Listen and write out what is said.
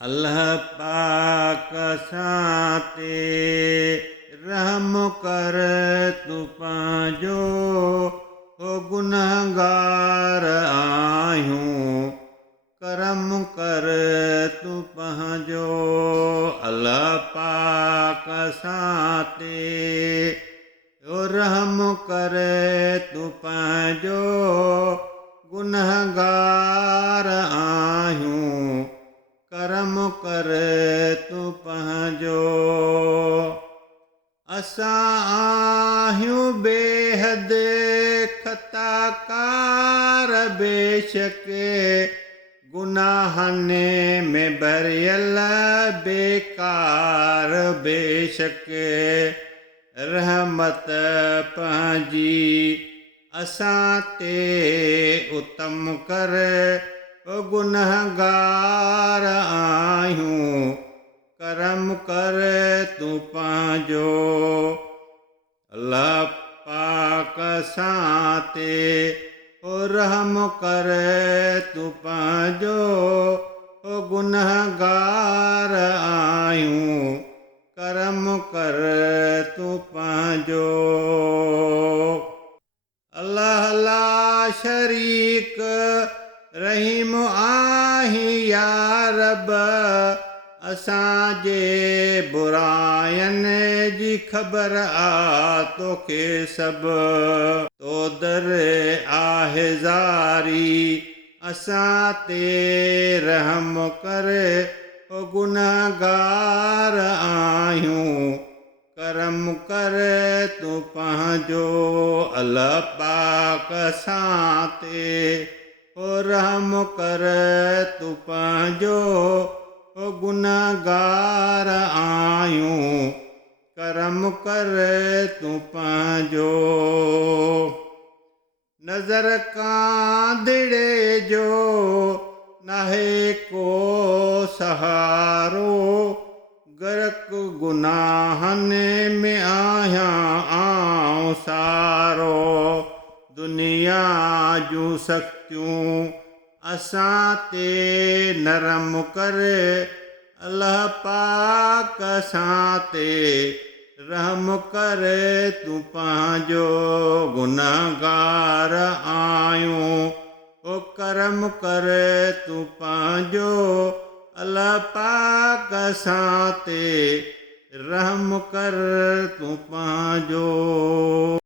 अल्लाह पाक सां ते रहम कर तूं पंहिंजो हो गुनहगार आहियूं करम कर तूं पंहिंजो। अल्लाह पाक सां ते हो रहम कर तूं पंहिंजो गुनहगार आहियूं करम कर तूं पंहिंजो। असां आहियूं बेहद ख़ताकार बेशक गुनाहनि में भरियल बेकार बेशक रहमत पंहिंजी असां ते उत्तम कर ओ गुनहगार आहियूं करम कर तूं पंहिंजो। अल्लाह पाक सां ते हो रहम कर तूं पंहिंजो हो गुनहगार आहियूं करम कर तूं पंहिंजो। अल्लाह ला शरीक रहीम आहीं या रब असांजे बुराइनि जी ख़बर आ तोखे सभु तो दर आहे ज़ारी असां ते रहम कर ओ गुनहगार आहियूं करम कर तूं पंहिंजो। अल्लाह पाक सां ते हो रहम कर तूं पंहिंजो हो गुनहगार आहियूं करम कर तूं पंहिंजो। नज़र कांदड़े जो नाहे को सहारो गर्क गुनाहनि में आहियां आऊं सारो। दुनिया जूं सख़्तियूं असां ते नरम कर अल्लाह पाक सां ते रहम कर तूं पंहिंजो। गुनहगार आहियूं ओ करम कर तूं पंहिंजो। अल्लाह पाक सां ते रहम कर तूं पंहिंजो।